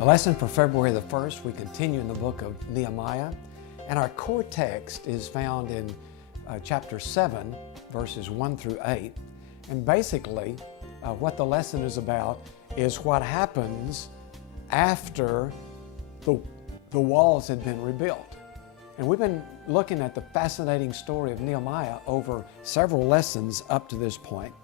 The lesson for February the 1st, we continue in the book of Nehemiah, and our core text is found in chapter 7, verses 1 through 8. And basically, what the lesson is about is what happens after the walls had been rebuilt. And we've been looking at the fascinating story of Nehemiah over several lessons up to this point.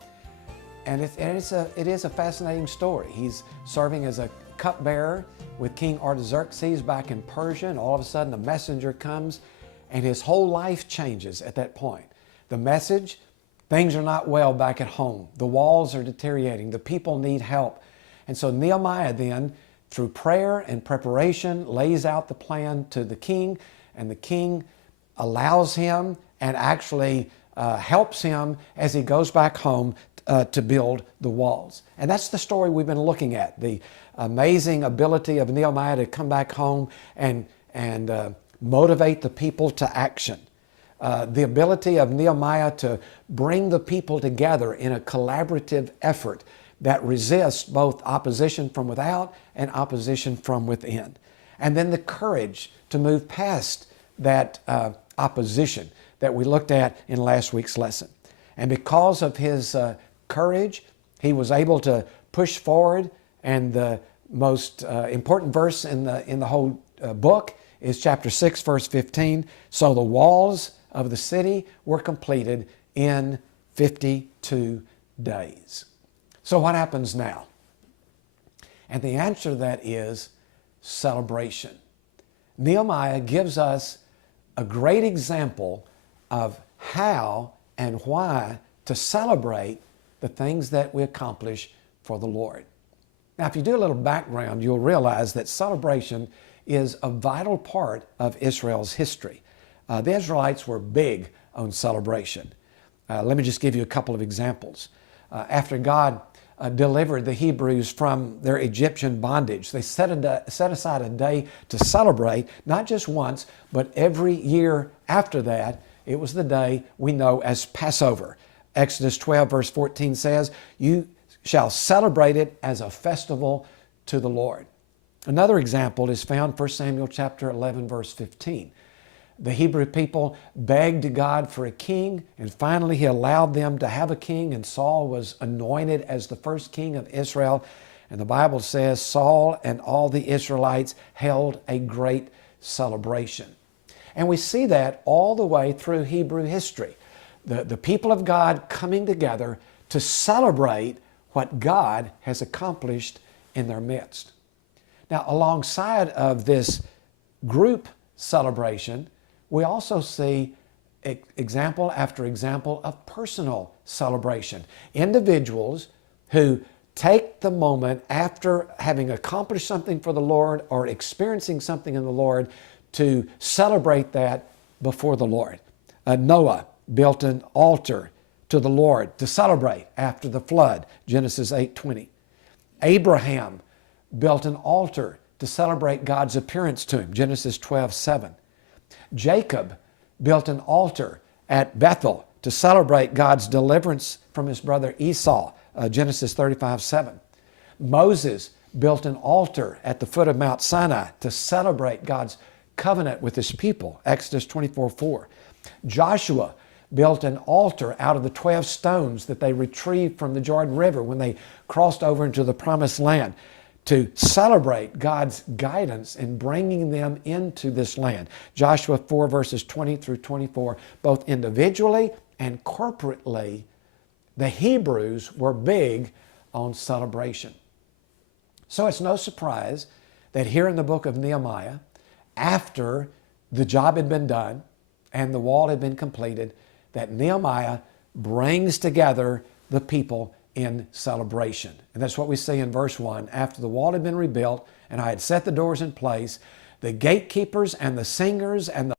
And it is a fascinating story. He's serving as a cupbearer with King Artaxerxes back in Persia, and all of a sudden a messenger comes and his whole life changes at that point. The message: things are not well back at home. The walls are deteriorating. The people need help. And so Nehemiah then, through prayer and preparation, lays out the plan to the king, and the king allows him and actually helps him as he goes back home to build the walls. And that's the story we've been looking at, the amazing ability of Nehemiah to come back home and motivate the people to action. The ability of Nehemiah to bring the people together in a collaborative effort that resists both opposition from without and opposition from within. And then the courage to move past that opposition that we looked at in last week's lesson. And because of his courage, he was able to push forward, and the most important verse in the whole book is chapter 6, verse 15. So the walls of the city were completed in 52 days. So what happens now? And the answer to that is celebration. Nehemiah gives us a great example of how and why to celebrate the things that we accomplish for the Lord. Now, if you do a little background, you'll realize that celebration is a vital part of Israel's history. The Israelites were big on celebration. Let me just give you a couple of examples. After God delivered the Hebrews from their Egyptian bondage, they set aside a day to celebrate, not just once, but every year after that. It was the day we know as Passover. Exodus 12, verse 14 says, "You shall celebrate it as a festival to the Lord." Another example is found in 1 Samuel chapter 11, verse 15. The Hebrew people begged God for a king, and finally he allowed them to have a king, and Saul was anointed as the first king of Israel. And the Bible says Saul and all the Israelites held a great celebration. And we see that all the way through Hebrew history. The people of God coming together to celebrate what God has accomplished in their midst. Now, alongside of this group celebration, we also see example after example of personal celebration. Individuals who take the moment after having accomplished something for the Lord or experiencing something in the Lord to celebrate that before the Lord. Noah built an altar to the Lord to celebrate after the flood, Genesis 8:20. Abraham built an altar to celebrate God's appearance to him, Genesis 12:7. Jacob built an altar at Bethel to celebrate God's deliverance from his brother Esau, Genesis 35:7. Moses built an altar at the foot of Mount Sinai to celebrate God's covenant with his people, Exodus 24:4. Joshua built an altar out of the 12 stones that they retrieved from the Jordan River when they crossed over into the Promised Land to celebrate God's guidance in bringing them into this land. Joshua 4, verses 20 through 24, both individually and corporately, the Hebrews were big on celebration. So it's no surprise that here in the book of Nehemiah, after the job had been done and the wall had been completed, that Nehemiah brings together the people in celebration. And that's what we see in verse 1. After the wall had been rebuilt and I had set the doors in place, the gatekeepers and the singers and the